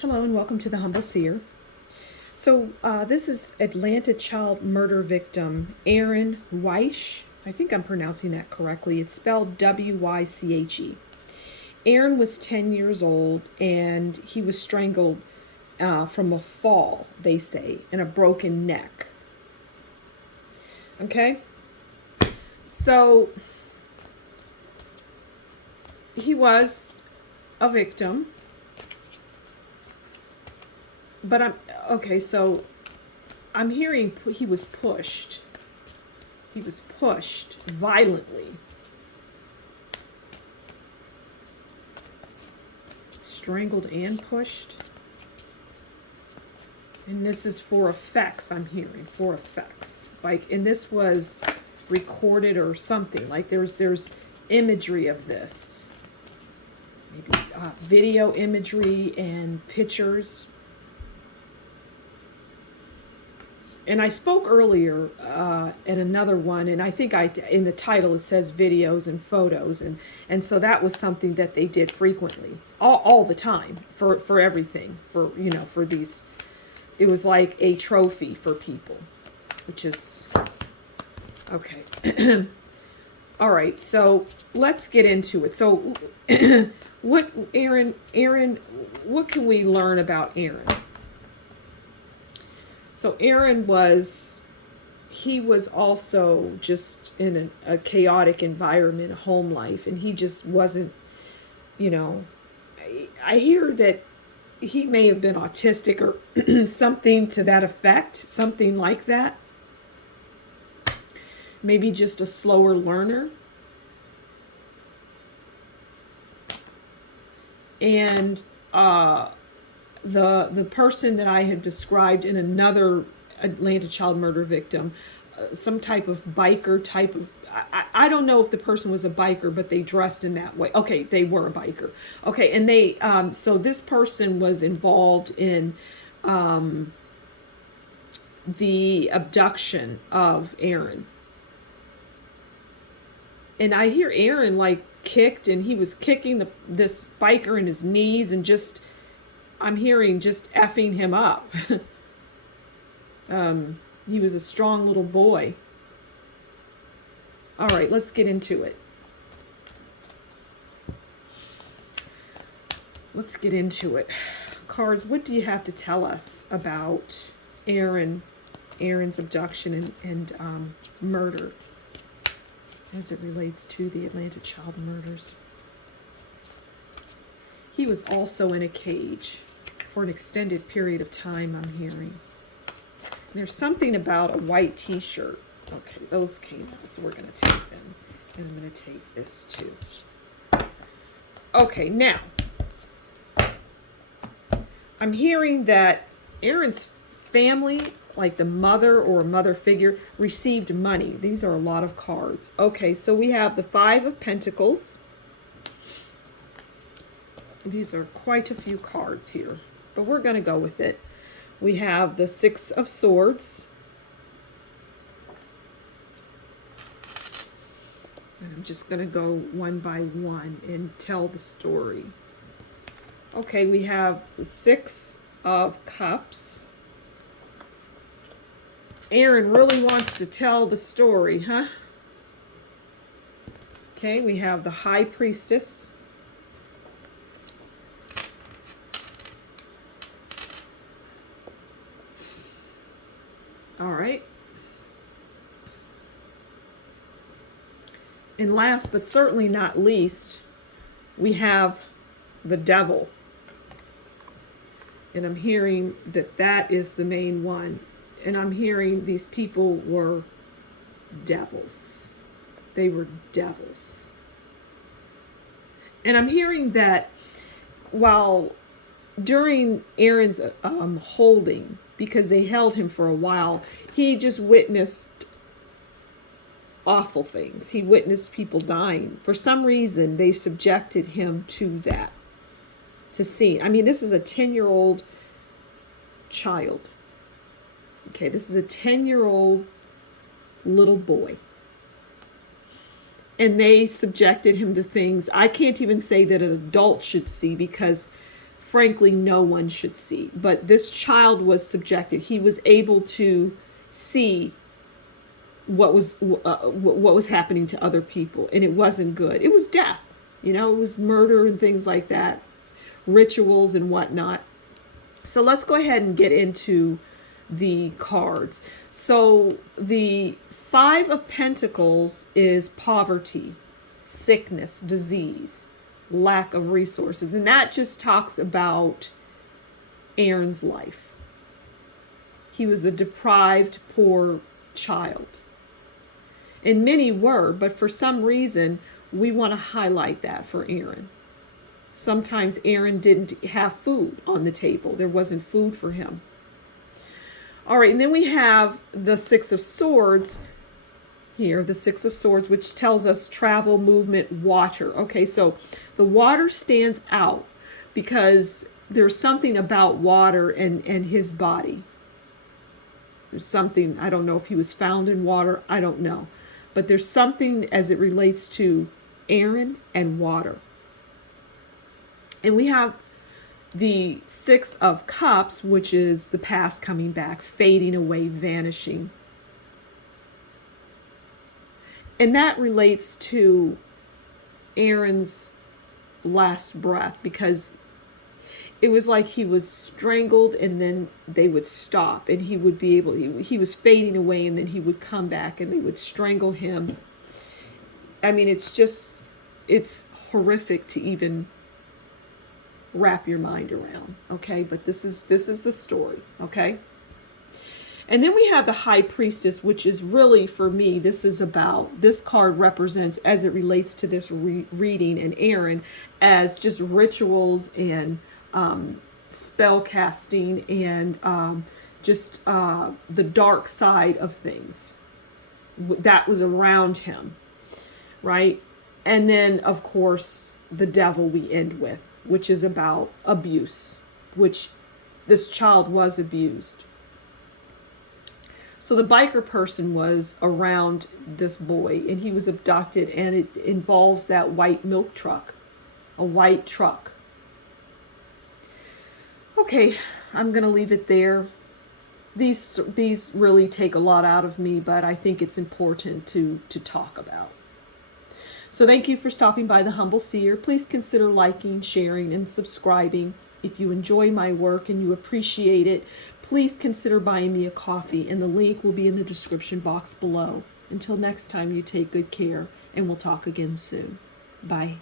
Hello and welcome to the Humble Seer. So this is Atlanta child murder victim Aaron Wyche. I think I'm pronouncing that correctly. It's spelled W-Y-C-H-E. Aaron was 10 years old and he was strangled from a fall, they say, and a broken neck. Okay? So he was a victim. But so I'm hearing he was pushed. He was pushed violently. Strangled and pushed. And this is for effects, I'm hearing, for effects. And this was recorded or something. There's imagery of this. Maybe video imagery and pictures. And I spoke earlier at another one, and I think in the title it says videos and photos, and so that was something that they did frequently, all the time, for everything, for these. It was like a trophy for people, which is okay. All right, so let's get into it. So, Aaron, what can we learn about Aaron? So Aaron was also just in a chaotic environment, home life, and he just wasn't, I hear that he may have been autistic or something to that effect, something like that. Maybe just a slower learner. And the person that I have described in another Atlanta child murder victim, some type of biker type of, I don't know if the person was a biker, but they dressed in that way. Okay, they were a biker. Okay, and they, so this person was involved in the abduction of Aaron. And I hear Aaron kicked, and he was kicking this biker in his knees and just, I'm hearing just effing him up. He was a strong little boy. All right, let's get into it. Let's get into it. Cards, what do you have to tell us about Aaron's abduction and murder as it relates to the Atlanta child murders? He was also in a cage for an extended period of time, I'm hearing. There's something about a white t-shirt. Okay, those came out, so we're going to take them. And I'm going to take this too. Okay, now, I'm hearing that Aaron's family, like the mother or a mother figure, received money. These are a lot of cards. Okay, so we have the Five of Pentacles. These are quite a few cards here, but we're going to go with it. We have the Six of Swords. And I'm just going to go one by one and tell the story. Okay, we have the Six of Cups. Aaron really wants to tell the story, huh? Okay, we have the High Priestess. All right. And last but certainly not least, we have the Devil. And I'm hearing that is the main one. And I'm hearing these people were devils. They were devils. And I'm hearing that while during Aaron's holding, because they held him for a while, he just witnessed awful things. He witnessed people dying. For some reason, they subjected him to that, to seeing. I mean, this is a 10-year-old child. Okay, this is a 10-year-old little boy. And they subjected him to things I can't even say that an adult should see, because frankly no one should see. But this child was subjected. He was able to see what was happening to other people, and it wasn't good. It was death, it was murder and things like that, rituals and whatnot. So let's go ahead and get into the cards. So the Five of Pentacles is poverty, sickness, disease, lack of resources, and that just talks about Aaron's life. He was a deprived, poor child. And many were, but for some reason, we want to highlight that for Aaron. Sometimes Aaron didn't have food on the table. There wasn't food for him. All right, and then we have the Six of Swords here, the Six of Swords, which tells us travel, movement, water. Okay, so the water stands out because there's something about water and his body. There's something, I don't know if he was found in water, I don't know. But there's something as it relates to Aaron and water. And we have the Six of Cups, which is the past coming back, fading away, vanishing. And that relates to Aaron's last breath, because it was like he was strangled and then they would stop and he would be able, he was fading away and then he would come back and they would strangle him. I mean, it's horrific to even wrap your mind around, okay? But this is the story, okay? And then we have the High Priestess, which is really, for me, this card represents, as it relates to this reading and Aaron, as just rituals and spell casting and just the dark side of things that was around him, right? And then, of course, the devil we end with, which is about abuse, which this child was abused. So the biker person was around this boy and he was abducted, and it involves that white milk truck, a white truck. Okay, I'm going to leave it there. These really take a lot out of me, but I think it's important to talk about. So thank you for stopping by the Humble Seer. Please consider liking, sharing, and subscribing. If you enjoy my work and you appreciate it, please consider buying me a coffee, and the link will be in the description box below. Until next time, you take good care, and we'll talk again soon. Bye.